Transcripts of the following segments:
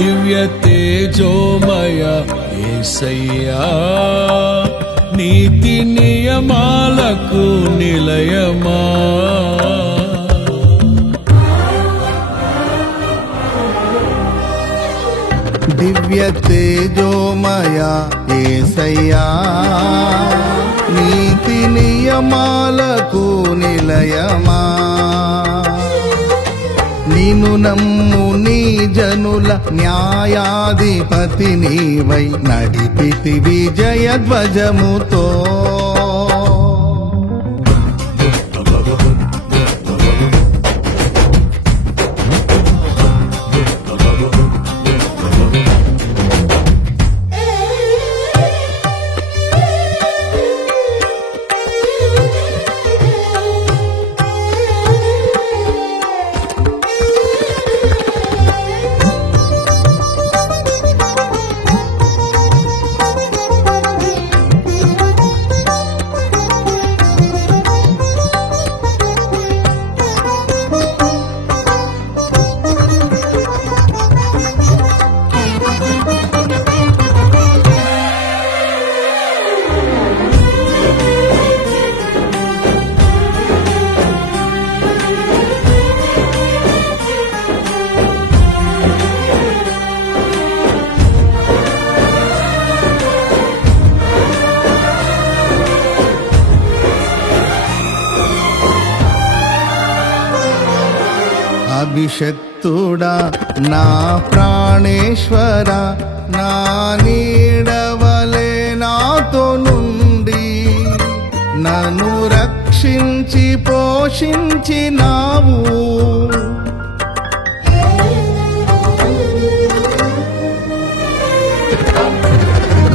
దివ్య తేజోమయ యేసయ్యా నీతి నియమాలకు నిలయమా. దివ్య తేజోమయ యేసయ్యా నీతి నియమాలకు నిలయమా. నిన్ను నమ్ము నీ జనుల న్యాయాధిపతి నీవై నడిపితి విజయ ధ్వజముతో. అభిషక్తుడా నా ప్రాణేశ్వర నా నీడవలే నాతో నుండి నన్ను రక్షించి పోషించినావు.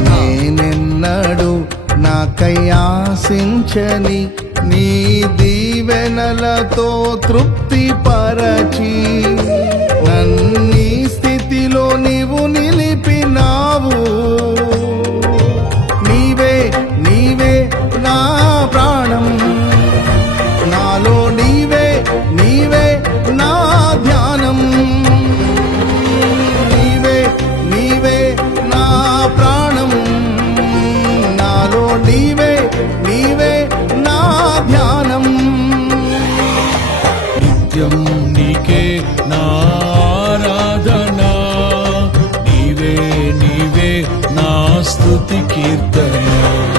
నేనెన్నడు నాకై ఆశించని నీ దీవెనలతో తృప్తి పరచి నన్నీ స్థితిలో నీవు నిలిపినావు. నీవే నీవే నా ప్రాణం నాలో నీవే నీవే నా ధ్యానం. నీవే నీవే నా ప్రాణం నాలో నీవే నీవే నా ధ్యానం. నిత్యం నీకే నా ఆరాధనా నీవే నీవే నా స్తుతి కీర్తన.